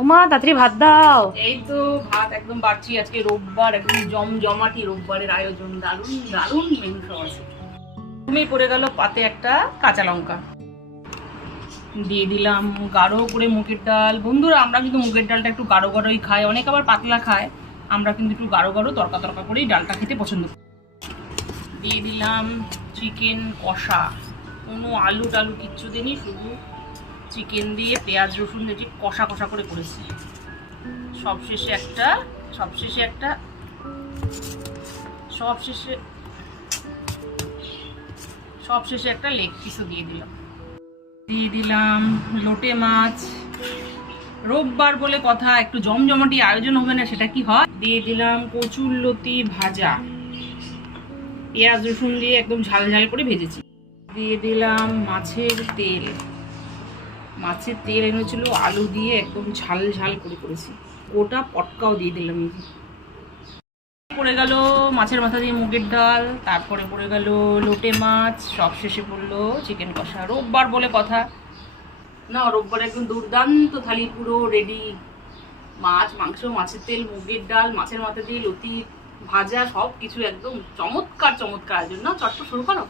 ওমা তাড়াতাড়ি ভাত দাও। এই তো ভাত একদম বাড়ছি। আজকে রোববার, একদম জমজমাটি রোববারের আয়োজন। দারুণ দারুণ মেনু সব আছে। তুমি পড়ে গেল পাতে একটা কাঁচা লঙ্কা, দিয়ে দিলাম গাঢ় করে মুগের ডাল। বন্ধুরা, আমরা কিন্তু মুগের ডালটা একটু গাঢ় গাঢ়ই খাই, অনেক আবার পাতলা খায়। আমরা কিন্তু একটু গাঢ় গাঢ় তরকা তরকা করেই ডালটা খেতে পছন্দ করি। দিয়ে দিলাম চিকেন কষা, কোনো আলু টালু কিচ্ছু দিইনি, শুধু চিকেন দিয়ে পেঁয়াজ রসুন দিয়ে ঠিক কষা কষা করে করেছি। সবশেষে একটা লেগ পিসও দিয়ে দিলাম লোটে মাছ। রোববার বলে কথা, একটু জমজমাটি আয়োজন হবে না, সেটা কি হয়। দিয়ে দিলাম কচুরলতি ভাজা, পেঁয়াজ রসুন দিয়ে একদম ঝাল ঝাল করে ভেজেছি। দিয়ে দিলাম মাছের তেল এনেছিল, আলু দিয়ে একদম ঝাল ঝাল করে করেছি। গোটা পটকাও দিয়ে দিলাম। পড়ে গেল মাছের মাথা দিয়ে মুগের ডাল, তারপরে পড়ে গেল লোটে মাছ, সবশেষে পড়লো চিকেন কষা। রোববার বলে কথা না, রোববার একদম দুর্দান্ত থালি পুরো রেডি। মাছ, মাংস, মাছের তেল, মুগের ডাল, মাছের মাথা দিয়ে লতি ভাজা, সব কিছু একদম চমৎকার চমৎকার আয়োজন। না, চটপট শুরু করো।